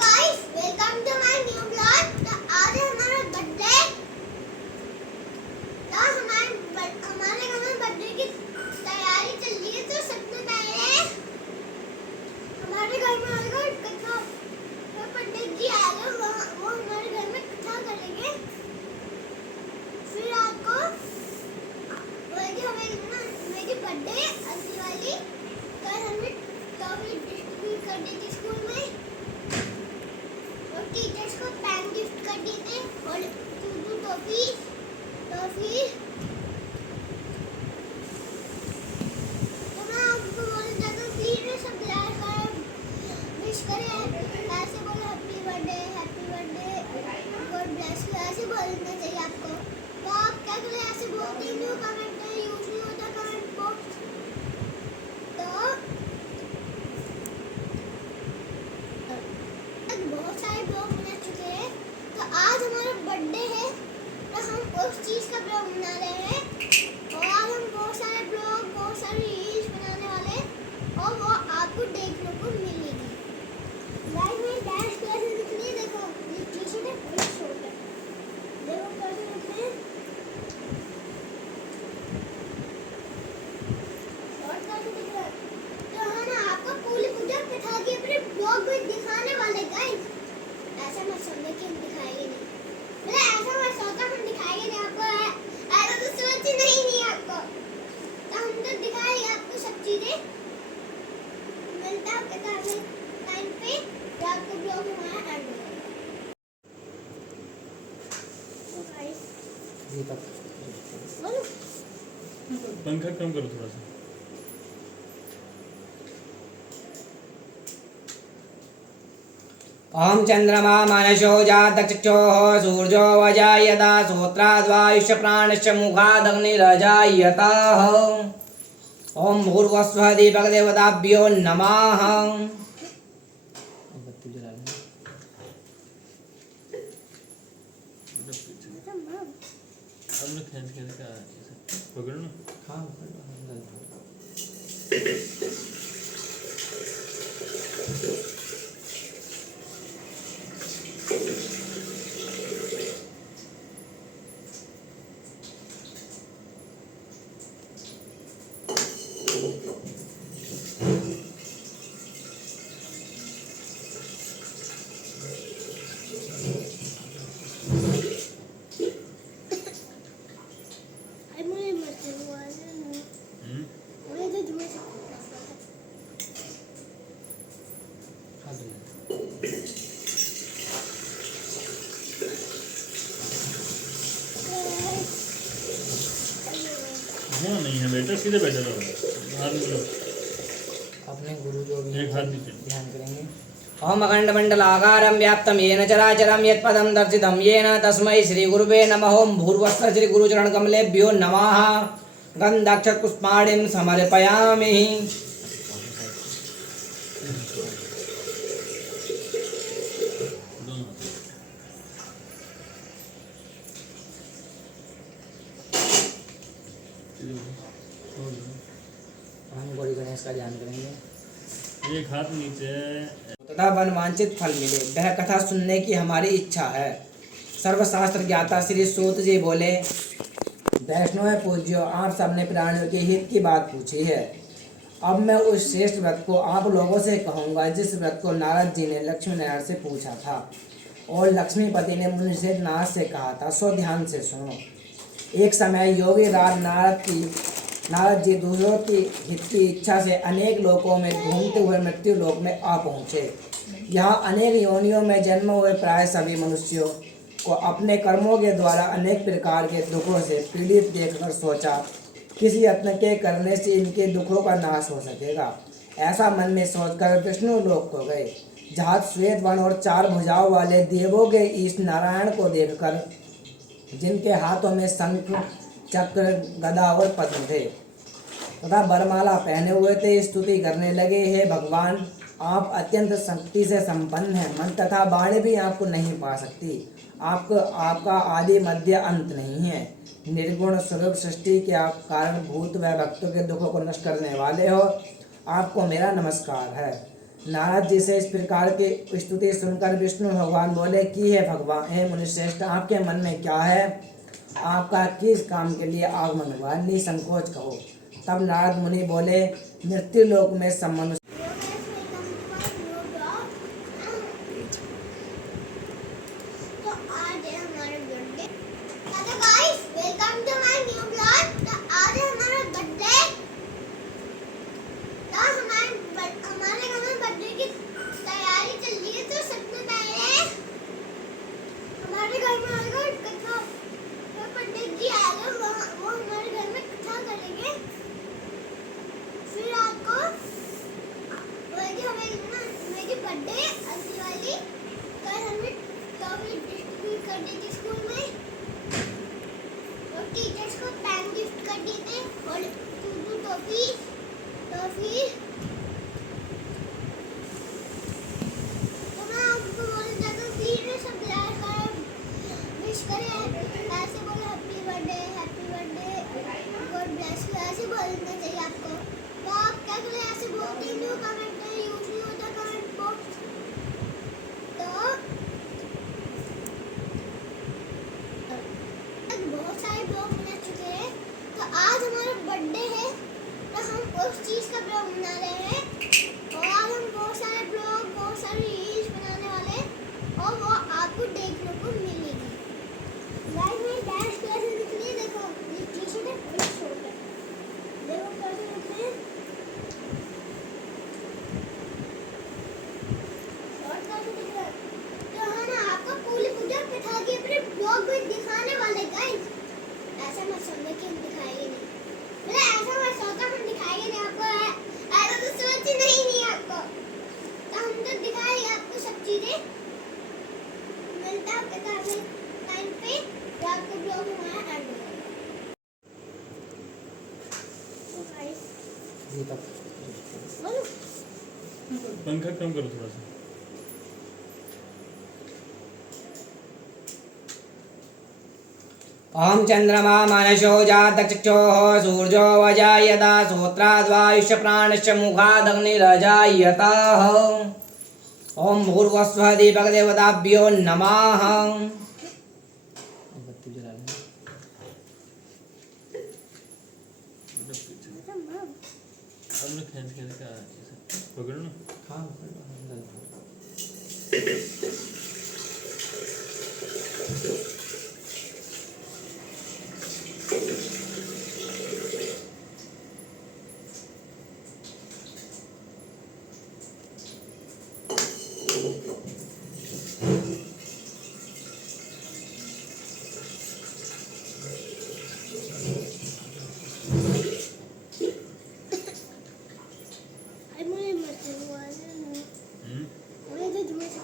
Guys, welcome to my new blog. तो आज है हमारा बर्थडे। तो हमारे घर में बर्थडे की तैयारी चल रही है। तो सबसे पहले हमारे घर में आएगा कथा। तो पंडित जी आएगा, वो हमारे घर में कथा करेंगे। फिर आपको मेरी बर्थडे असली वाली कल हमने टॉफी डिस्ट्रीब्यूट कर दी थी स्कूल में। टीचर्स को पेन गिफ्ट कर दिए थे और टॉफी। तो मैं आपको बोलना चाहता हूँ, प्लीज सब प्यार कर विश करें, ऐसे बोलो happy birthday God bless you, ऐसे बोलना चाहिए आपको। तो आप क्या करें, ऐसे बोलते ही नहीं, कमेंट में यूज नहीं होता कमेंट बॉक्स। तो बहुत सारे ब्लॉग बना चुके हैं। तो आज हमारा बर्थडे है, तो हम उस चीज का ब्लॉग बना रहे हैं। और आज हम बहुत सारे ब्लॉग, बहुत सारी रील्स बनाने वाले हैं और वो आपको देखने को मिलेगी। गाइस, मैं डांस कैसे दिख रही है, देखो ये टी-शर्ट है पूरी शॉर्ट है, देखो कैसे दिख रही है। और कैसे दिख रहा है, तो हम आपको पूरी पूजा कथा की अपने ब्लॉग में दिखाने वाले। गाइस, ऐसा मत समझो कि हम दिखाएंगे नहीं, मतलब ऐसा मत सोचो हम दिखाएंगे नहीं आपको, ऐसा तो सोच नहीं आपको। तो हम तो दिखाएंगे आपको सब चीजें। मिलता है आपके टाइम पे, तो आपको ब्लॉग हमारा एंड होगा। तो गाइस बोलो, पंखा कम करो थोड़ा सा। ओम चंद्रमा मनसो जातचक्षोः सूर्यो वजायता श्रोत्राद्वायुष्य प्राणस्य मुखादग्निरजायतः। ओम भूर्भुवस्सुः दीपकदेवताभ्यो नमः। हमने खेल खेल का पकड़ लो। हाँ मुझे मत हुआ मुझे तो तुम्हें हाँ नहीं है बेटा, सीधे बैठे रहो, हाथ मिलो। अपने गुरु जो भी एक हाथ नीचे ध्यान करेंगे। ओम अखंडमंडलाकारं व्याप्तं येन चराचरं यत्पदं दर्शितं येन तस्मै श्री गुरुवे नमः। ओम भूर्भुवस्सुः श्री गुरुचरण कमलेभ्यो नमः। गन्धाक्षत पुष्पाणिं समर्पयामि। दोनों। हम गौरी गणेश का ध्यान करेंगे। एक हाथ नीचे। तथा मनवांछित फल मिले, वह कथा सुनने की हमारी इच्छा है। सर्वशास्त्र ज्ञाता श्री सूत जी बोले, वैष्णव पूज्यो, आप सबने प्राणियों के हित की बात पूछी है। अब मैं उस श्रेष्ठ व्रत को आप लोगों से कहूँगा जिस व्रत को नारद जी ने लक्ष्मी नारायण से पूछा था और लक्ष्मीपति ने मुनिषेध नाथ से कहा था। सो ध्यान से सुनो। एक समय योगी राज नारद जी दूसरों की हित की इच्छा से अनेक लोकों में घूमते हुए मृत्यु लोक में आ पहुँचे। यहाँ अनेक योनियों में जन्म हुए प्राय सभी मनुष्यों को अपने कर्मों के द्वारा अनेक प्रकार के दुखों से पीड़ित देखकर सोचा, किसी यत्न के करने से इनके दुखों का नाश हो सकेगा। ऐसा मन में सोचकर विष्णु लोक को गए, जहाँ श्वेत वर्ण और 4 भुजाओं वाले देवों के ईश नारायण को देखकर, जिनके हाथों में शंख चक्र गदा और पद्म थे तथा बरमाला पहने हुए थे, स्तुति करने लगे, हे भगवान, आप अत्यंत शक्ति से संपन्न हैं, मन तथा वाणी भी आपको नहीं पा सकती। आपका आदि मध्य अंत नहीं है। निर्गुण स्वरूप सृष्टि के आप कारण भूत व भक्तों के दुखों को नष्ट करने वाले हो। आपको मेरा नमस्कार है। नारद जी से इस प्रकार की स्तुति सुनकर विष्णु भगवान बोले कि हे भगवान, हे मुनिश्रेष्ठ, आपके मन में क्या है? आपका किस काम के लिए आगमन हुआ? निसंकोच कहो। तब नारद मुनि बोले, मृत्यु लोक में सब मनुष्य तो आज है हमारा बर्थडे। तो guys welcome to my new blog. तो आज है हमारा बर्थडे। तो हमारे घर में बर्थडे की तैयारी चल रही है। तो सबसे पहले हमारे घर में आएगा कथा। तो पंडित जी आएगा, वो हमारे घर में कथा करेंगे। फिर आपको मेरी बर्थडे असली वाली कल हमें टॉफी डिस्ट्रीब्यूट कर दी थी स्कूल में, और टीचर्स को पेन गिफ्ट कर दिए थे और टॉफी। तो मैं आपको बोलना चाहता हूँ प्लीज सब प्यार कर विश करें, ऐसे बोलो happy birthday God bless you, ऐसे बोलना चाहिए आपको। तो आप क्या करें, ऐसे बोलते हैं, कमेंट में यूज नहीं होता कमेंट बॉक्स। तो बहुत सारे ब्लॉग बना चुके हैं। तो आज हमारा बर्थडे है, तो हम उस चीज का ब्लॉग बना रहे हैं। और आज हम बहुत सारे ब्लॉग, बहुत सारी रील्स बनाने वाले हैं, और वो आपको देखने को मिलेगी। गाइस मेरी डांस क्लासेस दिख रही है, देखो ये टी-शर्ट है और ये शर्ट है, देखो कैसे दिख रही है। और कैसे दिख रहा है? तो है ना, आपको पूरी पूजा कथा की अपने ब्लॉग में दिखाने वाले गाइस। ऐसा मत समझो कि हम दिखाएंगे नहीं, मतलब ऐसा मत सोचो हम दिखाएंगे नहीं आपको, ऐसा तो सोच नहीं आपको। तो हम तो दिखाएंगे आपको सब चीजें। मिलता है आपके टाइम पे, रात को ब्लॉग हमारा एंड हो जाएगा। तो गाइस बोलो पंखा कम करो थोड़ा सा। ओम चंद्रमा मनसो जातचक्षोः सूर्यो वजायता श्रोत्राद्वायुष्य प्राणस्य मुखादग्निरजायतः। ओम भूर्भुवस्सुः दीपकदेवताभ्यो नमः। बत्ती जला लें। हमने खेल खेल के आया ऐसे पकड़ो ना। हाँ मुझे मत हुआ है, मुझे तो जुए से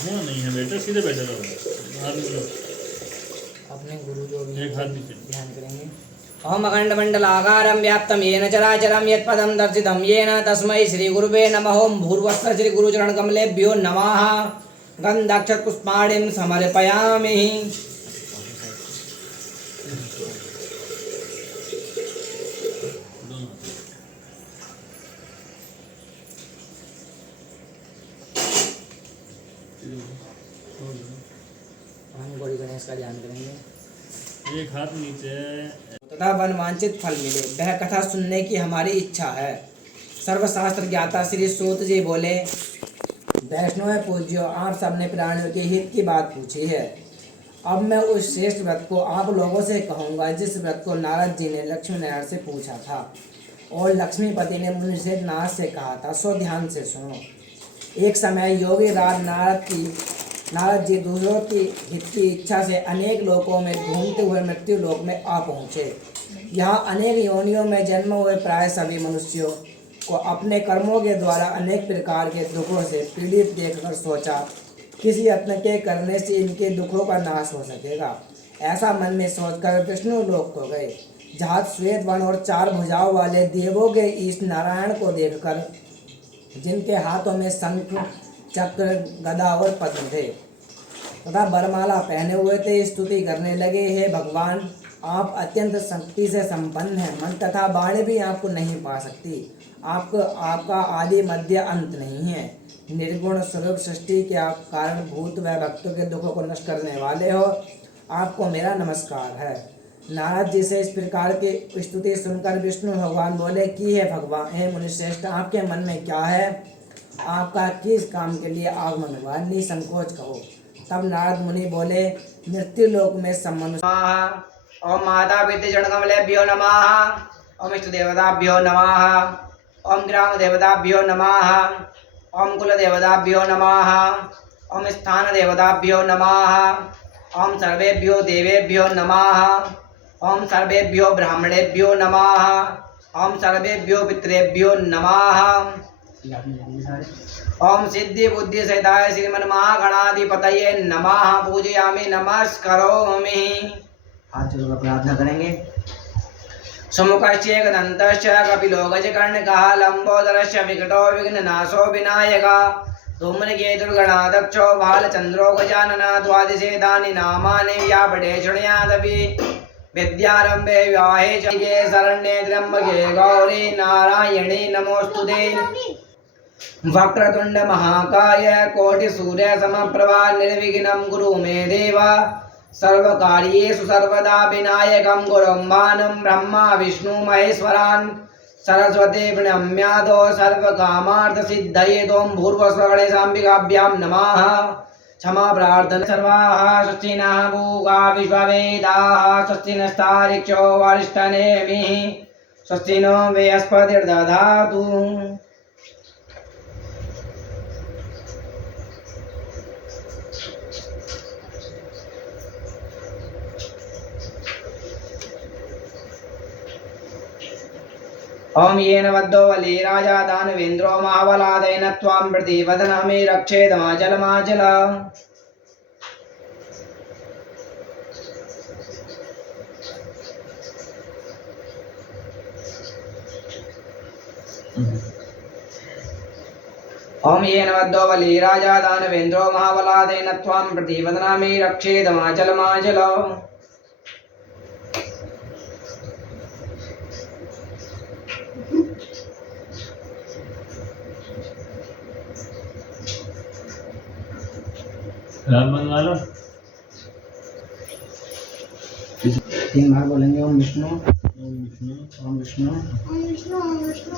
हाँ नहीं है बेटा, सीधे बैठे रहो, हाथ मिलो। अपने गुरु जो भी एक हाथ नीचे। ध्यान करेंगे। ओम अखंडमंडलाकारं व्याप्तं येन चराचरं यत्पदं दर्शितं येन तस्मै श्री गुरुवे नमः। ओम भूर्भुवस्सुः श्री गुरुचरण कमलेभ्यो नमः। गन्धाक्षत पुष्पाणिं समर्पयामि। हम गौरी गणेश का ध्यान करेंगे। एक हाथ नीचे। तथा वनवांछित फल मिले, वह कथा सुनने की हमारी इच्छा है। सर्वशास्त्र ज्ञाता श्री सूत जी बोले, वैष्णव पूज्यो, आप सबने प्राणियों के हित की बात पूछी है। अब मैं उस श्रेष्ठ व्रत को आप लोगों से कहूँगा जिस व्रत को नारद जी ने लक्ष्मी नारायण से पूछा था और लक्ष्मीपति ने मुनिश्रेष्ठ नारद से कहा था। सो ध्यान से सुनो। एक समय योगी राज नारद जी दूसरों की हित की इच्छा से अनेक लोकों में घूमते हुए मृत्यु लोक में आ पहुँचे। यहाँ अनेक योनियों में जन्म हुए प्राय सभी मनुष्यों को अपने कर्मों के द्वारा अनेक प्रकार के दुखों से पीड़ित देखकर सोचा, किसी यत्न के करने से इनके दुखों का नाश हो सकेगा। ऐसा मन में सोचकर विष्णु लोक को गए, जहाँ श्वेत वर्ण और 4 भुजाओं वाले देवों के ईश नारायण को देखकर, जिनके हाथों में शंख, चक्र, गदा और पद्म थे, तथा वरमाला पहने हुए थे। स्तुति करने लगे, हे भगवान, आप अत्यंत शक्ति से संपन्न हैं, मन तथा वाणी भी आपको नहीं पा सकती। आपका आदि मध्य अंत नहीं है। निर्गुण स्वरूप सृष्टि के आप कारण भूत व भक्तों के दुखों को नष्ट करने वाले हो, आपको मेरा नमस्कार है। नारद जी से इस प्रकार की स्तुति सुनकर विष्णु भगवान बोले कि हे भगवान, हे मुनिश्रेष्ठ, आपके मन में क्या है? आपका किस काम के लिए आगमन हुआ? निसंकोच कहो। तब नारद मुनि बोले, मृत्यु लोक में संबंध। ओम माता पितृ चरणकमलेभ्यो नमः। ओम इष्ट देवताभ्यो नमः। ओम ग्राम देवताभ्यो नमः। ओम कुल देवताभ्यो नमः। ओम स्थान देवताभ्यो नमः। ओम सर्वेभ्यो देवेभ्यो नमः। ओम सर्वेभ्यो ब्राह्मणेभ्यो नमः। ओम सर्वेभ्यो पितरेभ्यो नमः। ओम सिद्धि बुद्धि सहिताय श्रीमन्महागणाधिपतये नमः। पूजयामि, नमस्करोमि। हाथ जोड़कर प्रार्थना करेंगे। सुमुखश्च एकदन्तश्च कपिलो गजकर्णकः लम्बोदरश्च विकटो विघ्ननाशो विनायकः धूम्रकेतुर्गणाध्यक्षो भालचन्द्रो गजाननः द्वादशेतानि नामानि व्यापटे शृणुयादपि विद्यारम्भे विवाहे च शरण्ये त्र्यम्बके गौरी नारायणी नमोऽस्तुते। वक्रतुण्ड महाकाय कोटिसूर्य समप्रभा निर्विघ्नं कुरु मे देव। सर्वकार्येषु सर्वदा विनायकं गुरुं भानं ब्रह्मा विष्णु महेश्वरान् सरस्वती प्रणम्यादो सर्वकामार्थसिद्धये। ॐ भूर्भुवस्सुरगणेशाम्बिकाभ्यां नमः। क्षमा प्रार्थना। सर्वाः स्वस्तिनः भूगा विश्ववेदाः स्वस्ति नस्तारिक्षो वरिष्ठनेमिः स्वस्ति नो बृहस्पतिर्दधातु। ओम येन वद्धो वली राजा दानवेन्द्रो महाबलादेन त्वां प्रतिपदनामि रक्षेदमाचलमाचल। ओम येन वद्धो वली राजा दानवेन्द्रो महाबलादेन त्वां प्रतिपदनामि रक्षेदमाचलमाचल। राम मंगला 3 बार बोलेंगे। ओम विष्णु ओम विष्णु ओम विष्णु ओम विष्णु ओम विष्णु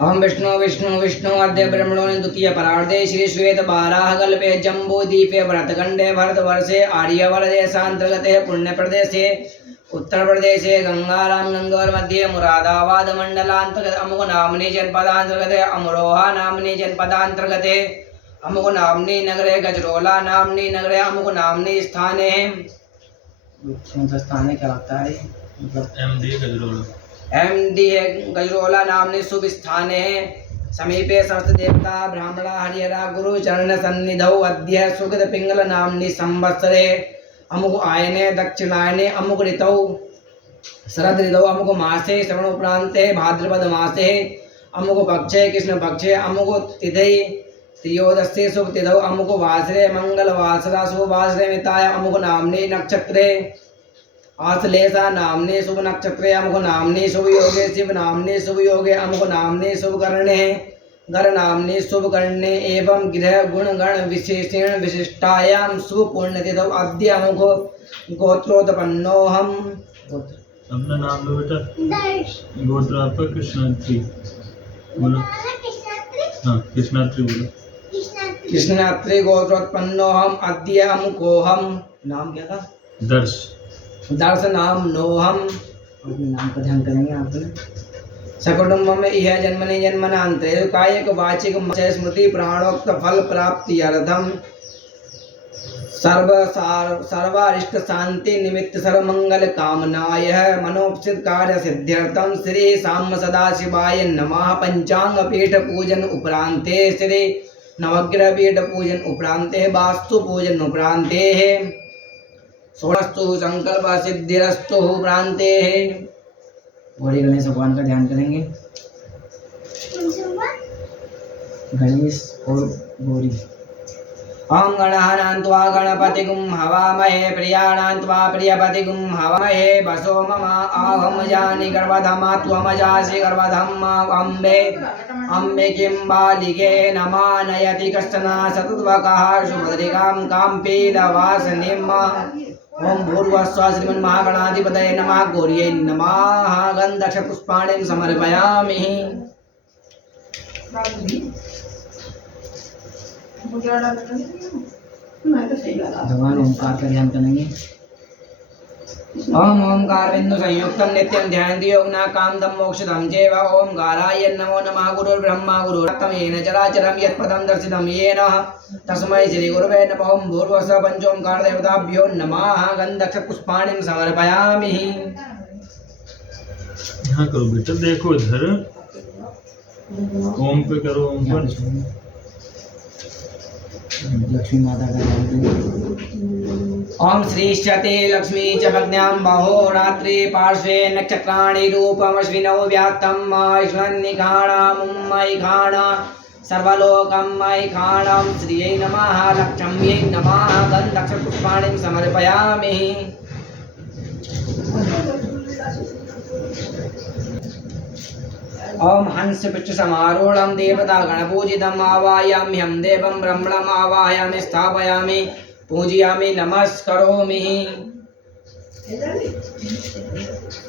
ओम विष्णु विष्णु विष्णु अद्य ब्रह्मणों द्वितीय परार्धे श्री श्वेत बाराह कल्पे जम्बू द्वीपे भरतखंडे भरतवर्षे आर्यवर्देशांतर्गते पुण्य प्रदेशे उत्तर प्रदेशे गंगाराम गंगोर मध्ये मुरादाबाद मंडलांतर्गत अमुक नामनी जनपदांतर्गते अमरोहा नामनी जनपदांतर्गते अमुक नामनी नगरे गजरोला नामनी नगरे अमुक नामनी स्थाने। स्थाने क्या होता है? मतलब एमडी गजरोला नामनी शुभ स्थाने समीपे सहस्त्र देवता ब्राह्मणा हरिहरा गुरु चरण सन्निधौ अद्य सुगत पिंगल नामनी संवत्सरे अमुक आयने दक्षिणायने अमुक ऋतौ शरद ऋतौ अमुक मासे श्रवण उपरांते भाद्रपद मासे अमुक पक्षे कृष्ण पक्षे अमुक तिथि त्रयोदशे शुभ तिथौ अमुक वासरे मंगल वासरा शुभ वासरे मिताय अमुक नामने नक्षत्रे आश्लेषा नामने शुभ नक्षत्रे अमुक नामने शुभ योगे शिव नामने शुभ योगे अमुक नामने शुभ करणे गर नामने शुभ करणे एवं गृह गुण गण विशेषण विशिष्टायाम शुभ पुण्य तिथौ अद्य अमुक गोत्रोत्पन्नोहम। अपना नाम लो बेटा। गोत्र आपका कृष्णात्री बोलो। हाँ कृष्णात्री बोलो। कृष्णात्री गोत्रोत्पन्नोहम अद्य अमुकोहम। नाम क्या था? दर्श। दर्श नाम नोहम। अपने नाम का ध्यान करेंगे आप। सकुटुम्बम इह जन्मनि जन्मनांतरे कायिक वाचिक स्मृति प्राणोक्त फल प्राप्ति अर्थम सर्वारिष्ट शांति निमित्त सर्वमंगल कामनाय मनोपसित कार्य सिद्ध्यर्थम श्री साम सदाशिवाय नमः। पंचांग पीठ पूजन उपरांते श्री नवग्रह पीठ पूजन उपरांते वास्तु पूजन उपरांते षोडस्तु संकल्प सिद्धिरस्तु प्रांते। गौरी गणेश भगवान का ध्यान करेंगे। गणेश और गौरी ओम गणानान्त्वा गणपतिगुं हवामहे प्रियाणान्त्वा प्रियपतिगुं हवामहे वसो मम आहं जानि गर्भधमा त्वमजासि गर्भधम् अम्बे अम्बिकीं बालिके नमानयति कश्चन सतत्वकः सुभद्रिकां काम्पीलवासिनीम् ओम भूर्भुवस्सुः श्रीमन्महागणाधिपतये नमः गौर्यै नमः गन्धक्षपुष्पाणिं समर्पयामि। भगवान ओंकार का ध्यान करेंगे। ओम ओंकार बिंदु संयुक्तम नित्यं ध्यायन्ति योगिनः कामदं मोक्षदं चैव। ओंकाराय नमो नमः। गुरुर्ब्रह्मा गुरुर्तमेन चराचरं यत्पदं दर्शितं येन तस्मै श्री गुरुवे नमः। ओम भूर्भुवस्सुः पंचोंकार देवताभ्यो नमः गन्धक्षपुष्पाणिं समर्पयामि। यहाँ करो बेटा, देखो इधर, ओम पे करो, ओम पर। लक्ष्मी माता का ओम श्री शते लक्ष्मी च भग्न्यां बहोरात्रि पार्श्वे नक्षत्राणि रूपमश्विनौ व्यात्तम् ऐश्वर्निखाणामुम्मैखाण सर्वलोकमैखाणं श्रियै नमः लक्ष्म्यै नमः गन्धक्षपुष्पाणिं समर्पयामि। ओम हंस पृष्ठ समारूढ़ं देवता गणपूजितम् आवाहयाम्यहं देवं ब्रह्मणम् आवाहयामि स्थापयामि पूजयामि नमस्करोमि।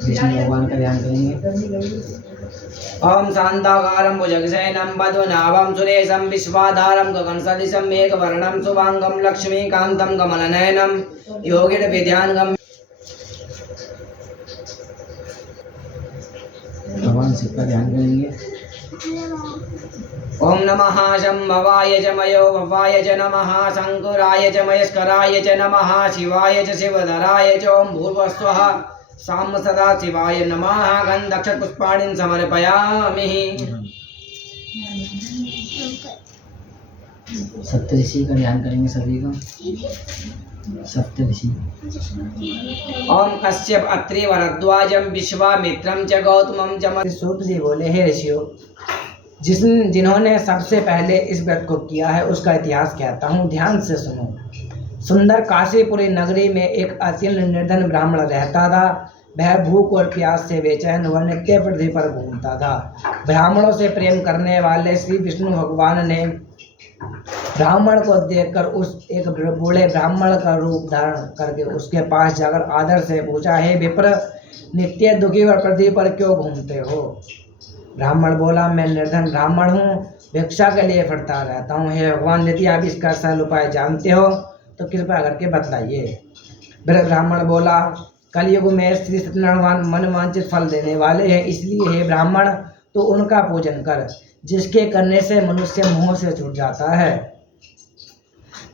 विष्णु भगवान का ध्यान करेंगे। ओम शांताकारं भुजगशयनं पद्मनाभं सुरेशं विश्वाधारं गगनसदृशं मेघवर्णं शुभांगं लक्ष्मीकान्तं कमलनयनं योगिर्विद्याङ्गं। भगवान शिव का ध्यान करेंगे। ओम नमः शंभवाय च मयोभवाय च नमः शंकराय च महेश्वराय च नमः शिवाय च शिवधराय च। ओम भूर्भुवस्सुः साम सदा शिवाय नमः गन्धक्षपुष्पाणिं समर्पयामि। सप्तऋषि का ध्यान करेंगे सभी को। सप्तऋषि ओम कश्यप अत्रि भरद्वाजम विश्वामित्रम च गौतमम च। सूत जी बोले, हे ऋषियों, जिन्होंने सबसे पहले इस व्रत को किया है उसका इतिहास कहता हूँ, ध्यान से सुनो। सुंदर काशीपुरी नगरी में एक अत्यंत निर्धन ब्राह्मण रहता था। वह भूख और प्यास से बेचैन वह नित्य पृथ्वी पर घूमता था। ब्राह्मणों से प्रेम करने वाले श्री विष्णु भगवान ने ब्राह्मण को देखकर उस एक बूढ़े ब्राह्मण का रूप धारण करके उसके पास जाकर आदर से पूछा, हे विप्र, नित्य दुखी और पृथ्वी पर क्यों घूमते हो? ब्राह्मण बोला, मैं निर्धन ब्राह्मण हूँ, भिक्षा के लिए फिरता रहता हूँ। हे भगवान, यदि आप इसका सरल उपाय जानते हो तो कृपया करके बतलाइए। ब्राह्मण बोला, कलयुग में श्री सत्यनारायण मनवांछित फल देने वाले हैं, इसलिए हे ब्राह्मण तो उनका पूजन कर, जिसके करने से मनुष्य मोह से छूट जाता है।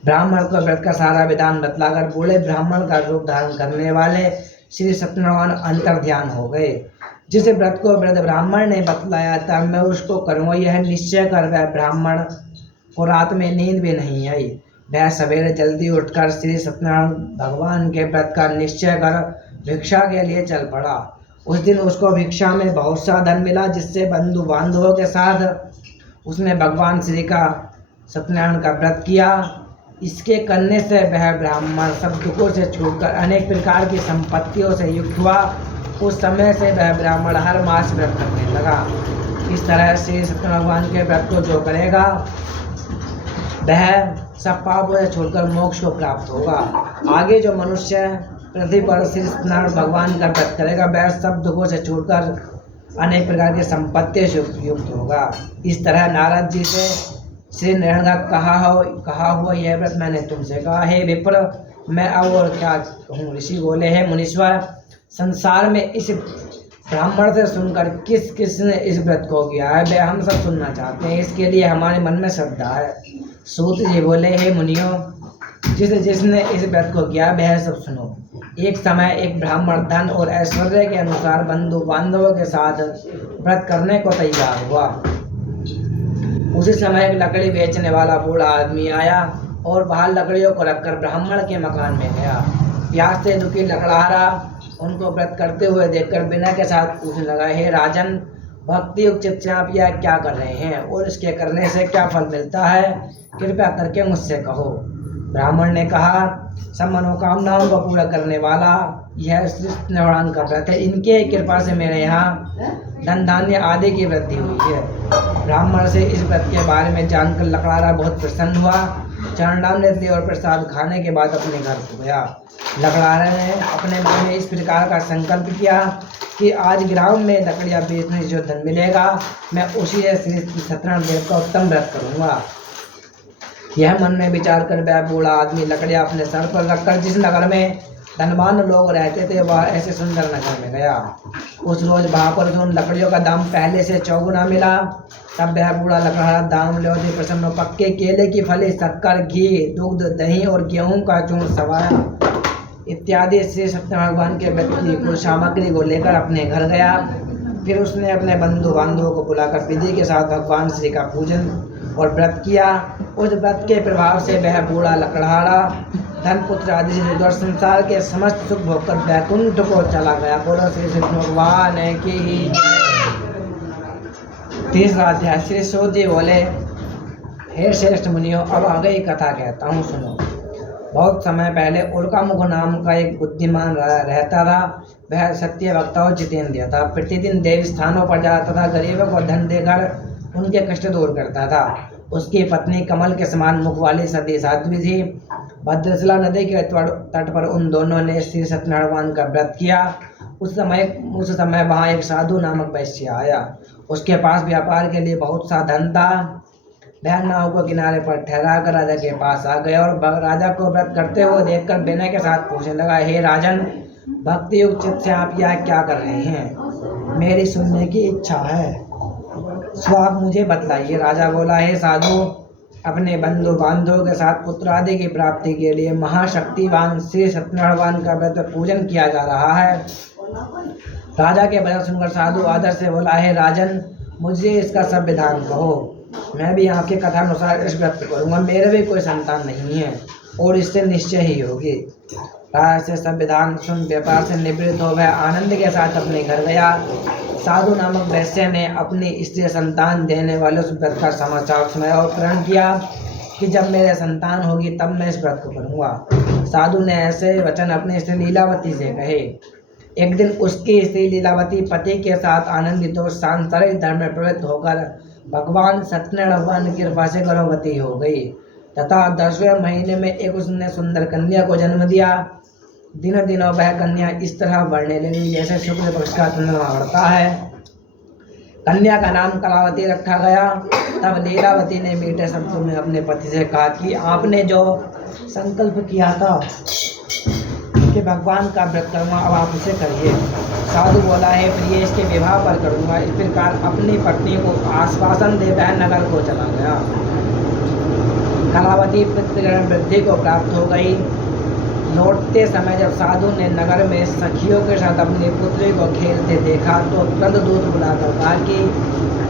ब्राह्मण को व्रत का सारा विधान बतलाकर बूढ़े ब्राह्मण का रूप धारण करने वाले श्री सत्यनारायण अंतर ध्यान हो गए। जिस व्रत को वृद्ध ब्राह्मण ने बतलाया था मैं उसको करूँगा, यह निश्चय कर वह ब्राह्मण को रात में नींद भी नहीं आई। वह सवेरे जल्दी उठकर श्री सत्यनारायण भगवान के व्रत का निश्चय कर भिक्षा के लिए चल पड़ा। उस दिन उसको भिक्षा में बहुत सा धन मिला, जिससे बंधु बांधवों के साथ उसने भगवान श्री का सत्यनारायण का व्रत किया। इसके करने से वह ब्राह्मण सब दुखों से छूटकर अनेक प्रकार की संपत्तियों से युक्त हुआ। उस समय से वह ब्राह्मण हर मास व्रत करने लगा। इस तरह से सत्यनारायण भगवान के व्रत को जो करेगा वह सब पापों से छोड़कर मोक्ष को प्राप्त होगा। आगे जो मनुष्य पृथ्वी पर श्री सत्यनारायण भगवान का व्रत करेगा वह सब दुखों से छूटकर अनेक प्रकार की संपत्ति से युक्त होगा। इस तरह नारद जी से श्री नारायण का कहा हुआ यह व्रत मैंने तुमसे कहा। हे विप्र, मैं अब और क्या कहूँ? ऋषि बोले, हे मुनीश्वर, संसार में इस ब्राह्मण से सुनकर किसने इस व्रत को किया है वह हम सब सुनना चाहते हैं, इसके लिए हमारे मन में श्रद्धा है। सूत जी बोले, हे मुनियों, जिसने इस व्रत को किया वह सब सुनो। एक समय एक ब्राह्मण धन और ऐश्वर्य के अनुसार बंधु बांधवों के साथ व्रत करने को तैयार हुआ। उसी समय एक लकड़ी बेचने वाला बूढ़ा आदमी आया और बाहर लकड़ियों को रखकर ब्राह्मण के मकान में गया। प्यास से दुखी लकड़हारा उनको व्रत करते हुए देखकर विनय के साथ पूछने लगा, हे राजन, भक्ति युक्त चित्त से आप यह क्या कर रहे हैं और इसके करने से क्या फल मिलता है? कृपया करके मुझसे कहो। ब्राह्मण ने कहा, सब मनोकामनाओं को पूरा करने वाला यह श्री सत्यनारायण का व्रत है। इनके कृपा से मेरे यहाँ धन धान्य आदि की वृद्धि हुई है। ब्राह्मण से इस व्रत के बारे में जानकर लकड़हारा बहुत प्रसन्न हुआ। चरणामृत और प्रसाद खाने के बाद अपने घर को गया। लकड़हारे ने अपने मन में इस प्रकार का संकल्प किया कि आज ग्राम में लकड़ियाँ बेचने से जो धन मिलेगा मैं उसी से श्री सत्यनारायण देव का उत्तम व्रत करूँगा। यह मन में विचार कर वह बूढ़ा आदमी लकड़ियाँ अपने सर पर रखकर जिस नगर में धनवान लोग रहते थे वह ऐसे सुंदर नगर में गया। उस रोज वहाँ पर उन लकड़ियों का दाम पहले से 4 गुना मिला। तब वह बूढ़ा लकड़हारा दाम लेते प्रसन्न पक्के केले की फली, शक्कर, घी, दुग्ध, दही और गेहूं का चूर्ण, सवाया इत्यादि श्री सत्यनारायण भगवान के व्रत की कुल सामग्री को लेकर अपने घर गया। फिर उसने अपने बंधु बांधवों को बुलाकर विधि के साथ भगवान श्री का पूजन और व्रत किया। उस व्रत के प्रभाव से वह बूढ़ा लकड़हारा धन पुत्र आदि से जुड़ संसार के समस्त सुख भोगकर वैकुंठ को चला गया। बोलो श्री कृष्ण भगवान की। तीसरा अध्याय। श्री सूत जी बोले, हे श्रेष्ठ मुनियों, अब आगे एक कथा कहता हूँ, सुनो। बहुत समय पहले उल्कामुख नाम का एक बुद्धिमान रहता था। वह सत्य वक्ता और जितेंद्रिय था। प्रतिदिन देव स्थानों पर जाता था, गरीबों को धन देकर उनके कष्ट दूर करता था। उसकी पत्नी कमल के समान मुख वाली सती साध्वी थी। भद्रशिला नदी के तट पर उन दोनों ने श्री सत्यनारायण भगवान का व्रत किया। उस समय वहाँ एक साधु नामक वैश्य आया। उसके पास व्यापार के लिए बहुत सा धन था। वह नाव को किनारे पर ठहरा कर राजा के पास आ गया और राजा को व्रत करते हुए देखकर विनय के साथ पूछने लगा, हे राजन, भक्ति युक्त चित्त से आप यह क्या कर रहे हैं? मेरी सुनने की इच्छा है, सो आप मुझे बतलाइए। राजा बोला, हे साधु, अपने बंधु बांधवों के साथ पुत्र आदि की प्राप्ति के लिए महाशक्तिवान श्री सत्यनारायण भगवान का व्रत पूजन किया जा रहा है। राजा के वचन सुनकर साधु आदर से बोला, हे राजन, मुझे इसका सब विधान कहो। मैं भी आपके कथा अनुसार इस व्रत करूँगा। मेरे भी कोई संतान नहीं है और इससे निश्चय ही होगी। राजा से सब विधान सुन व्यापार से निवृत्त हो वह आनंद के साथ अपने घर गया। साधु नामक वैश्य ने अपनी स्त्री संतान देने वाले उस व्रत का समाचार सुनाया और प्रण किया कि जब मेरे संतान होगी तब मैं इस व्रत को करूँगा। साधु ने ऐसे वचन अपनी स्त्री लीलावती से कहे। एक दिन उसकी स्त्री लीलावती पति के साथ आनंदित और सांसारिक धर्म में प्रवृत्त होकर भगवान सत्यनारायण भगवान की कृपा से गर्भवती हो गई तथा 10वें महीने में एक उसने सुंदर कन्या को जन्म दिया। दिनों दिनों वह कन्या इस तरह बढ़ने लगी जैसे शुक्ल पक्ष का चंद्रमा बढ़ता है। कन्या का नाम कलावती रखा गया। तब लीलावती ने मीठे शब्दों में अपने पति से कहा कि आपने जो संकल्प किया था कि भगवान का व्रत करूँगा, अब आप उसे करिए। साधु बोला, है प्रिय, इसके विवाह पर करूँगा। इस प्रकार अपनी पत्नी को आश्वासन दे वह नगर को चला गया। कलावती पितृगण वृद्धि को प्राप्त हो गई। लौटते समय जब साधु ने नगर में सखियों के साथ अपनी पुत्री को खेलते देखा तो तुरंत दूत बुलाकर कहा कि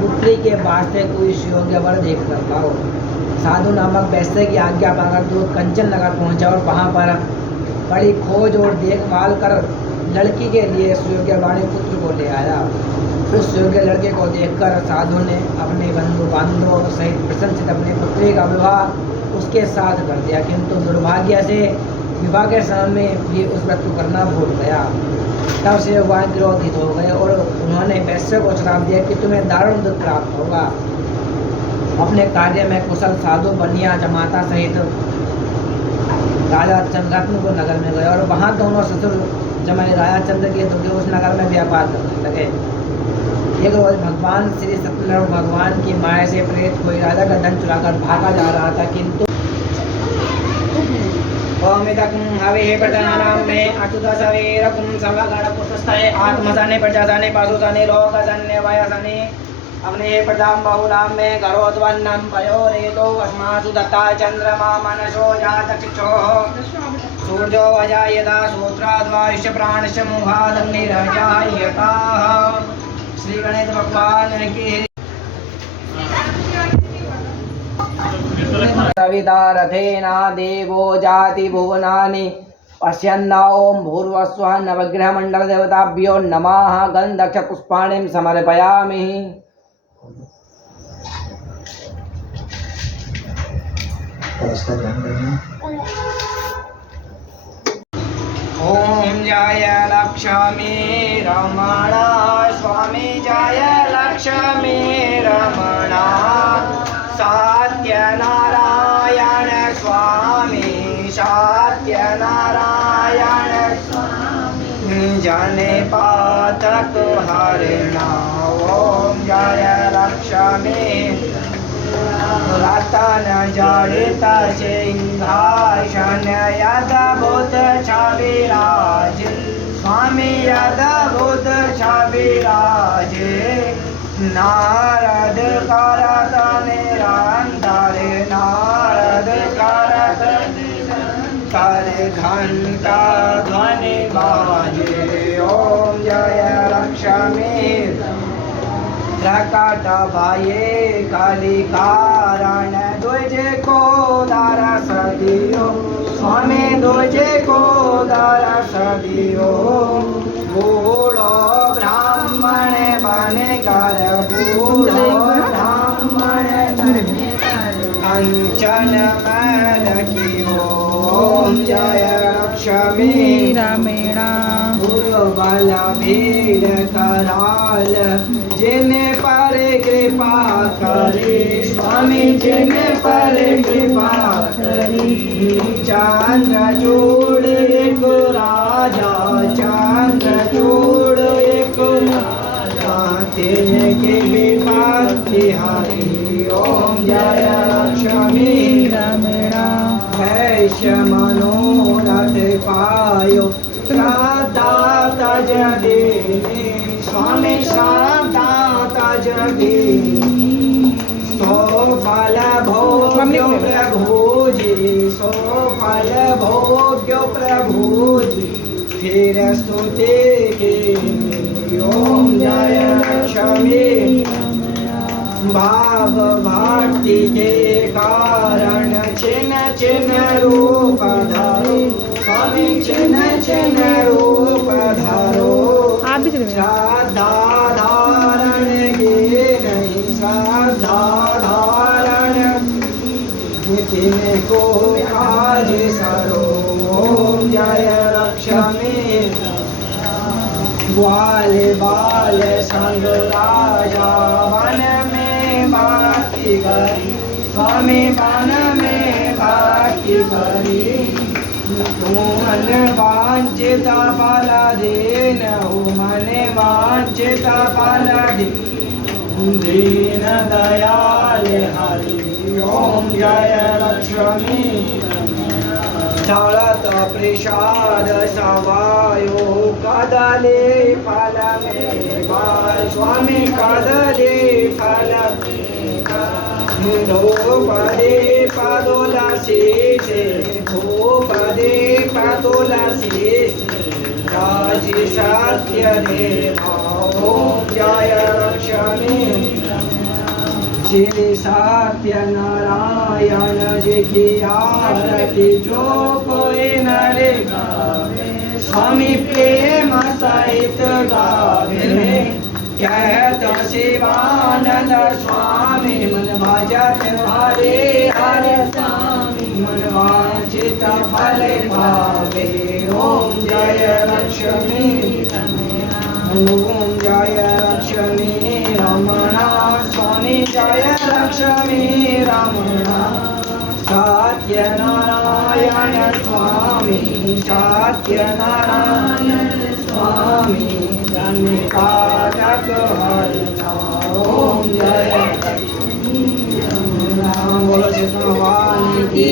पुत्री के वास्ते कोई सुयोग्य वर देख कर लाओ। साधु नामक वैश्य की आज्ञा पाकर दूत कंचन नगर पहुंचा और वहां पर बड़ी खोज और देखभाल कर लड़की के लिए सुयोग्य वाणी पुत्र को ले आया। उस योग्य लड़के को देखकर साधु ने अपने बंधु बांधवों सहित प्रसन्नचित्त अपनी पुत्री का विवाह उसके साथ कर दिया। किंतु दुर्भाग्य से विवाह के समय में भी उस व्रत को करना भूल गया। तब से भगवान क्रोधित हो गए और उन्होंने वैश्य को श्राप दिया कि तुम्हें दारुण दुख प्राप्त होगा। अपने कार्य में कुशल साधु बनिया जमाता सहित राजा चंद्ररत्नपुर नगर में गए और वहाँ दोनों ससुर जमाई राजा चंद्र के दुर्गे उस नगर में व्यापार करने लगे। एक रोज भगवान श्री सत्यनारायण भगवान की माया से प्रेरित कोई राजा का धन चुराकर भागा जा रहा था, किंतु हवे प्रजानां में अच्युतसवेरकुं समगणपुष्टस्थले आत्मसने प्रजासने पशुसने लोकसने वयसने अपने प्रजां बहुलां में करोद्वन्नं पयोरेतो अस्मासु दत्ता चंद्रमा मनसो जातचक्षुः सूर्यो अजायता सूत्राद्वायुष्य प्राणस्य मुखादग्निरजायताः। श्री गणेश भगवान की। सवितारथेना देवो जाति भुवनानि पश्यन्न ओं भूर्वस्वः नवग्रहमण्डल देवताभ्यो नमः। गन्धक्ष पुष्पाणिं समर्पयामि। और इसका ध्यान रखना। करो। ओम जय लक्ष्मी रमणा स्वामी जय लक्ष्मी रमणा सत्यनारायण स्वामी सत्यनारायण स्वामी जने पातक हरिणा। ओम जय लक्ष्मी रतन जड़ित सिंहासन यदभुत छविराज स्वामी यदभुत छविराज नारद करत निरंतर नारद करत कर घंटा ध्वनि बाजे। ओम जय लक्ष्मी प्रकट भये कलि कारण द्विज को दरस दियो स्वामी द्विज को दरस दियो। बूढ़ो ब्राह्मण बन कर बूढ़ो ब्राह्मण कंचन मैल कियो। ओम जय लक्ष्मी रामेणा बल भीड़ कराल जिन पर कृपा करी स्वामी जिन पर कृपा करी। चंद्रचूड़ एक राजा चंद्रचूड़ एक राजा तेरे की विपत्ति हरी। ओम जय लक्ष्मी रामेणा वैश्य मनोरथ पायो श्रद्धा तज देनी स्वामी श्रद्धा तज देनी। सो फल भोग्यो प्रभु जी सो फल भोग्यो प्रभु जी फिर स्तुति की। ओम जय लक्ष्मी भाव भक्ति के कारण छिन्न छिन्न रूप धरो स्वामी छिन्न छिन्न रूप धरो। आप भी चले श्रद्धा धारण के नहीं श्रद्धा धारण तिनको आज सरो। ओम जय लक्ष्मी ग्वाल बाल संग राजा वन में बाकी करी स्वामी वन में बाकी करी। मन वांछित फल दीन मन वांछित फल दीन दयाल हरि। ओम जय लक्ष्मी चलत प्रसाद सवायो कदले फल में स्वामी कदले फल धूपदे पदोलसी से धूपदे पदोलसी राज सत्य देवा। ओम जय लक्ष्मी श्री सत्य नारायण जी की आरती जो कोई नरे गावे स्वामी प्रेम सहित गावे। कहत शिवानंद स्वामी मन भजत हरे हरे स्वामी मन वांछित फल पावे। ओम जय लक्ष्मी ओम जय लक्ष्मी रमणा स्वामी जय लक्ष्मी रमणा सत्यनारायण स्वामी सत्यनारायण स्वामी धन्यवादक हरिणा। ओम जय बोलो श्री भगवान की